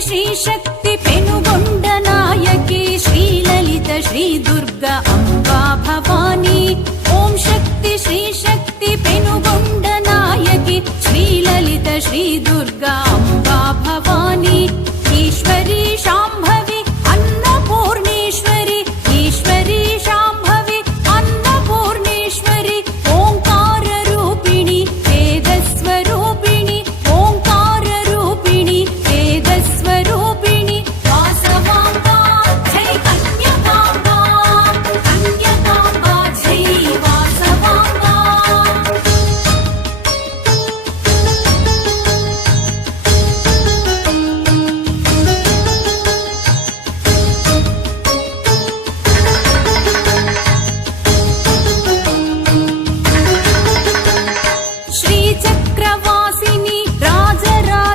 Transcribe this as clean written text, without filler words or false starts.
Shri Shakti Penugonda Nayaki Shri Lalitha Shri Durga Amba Bhavani Om Shakti Shri Shakti Penugonda Nayaki Shri Lalitha Shri Durga Amba Bhavani Eshwari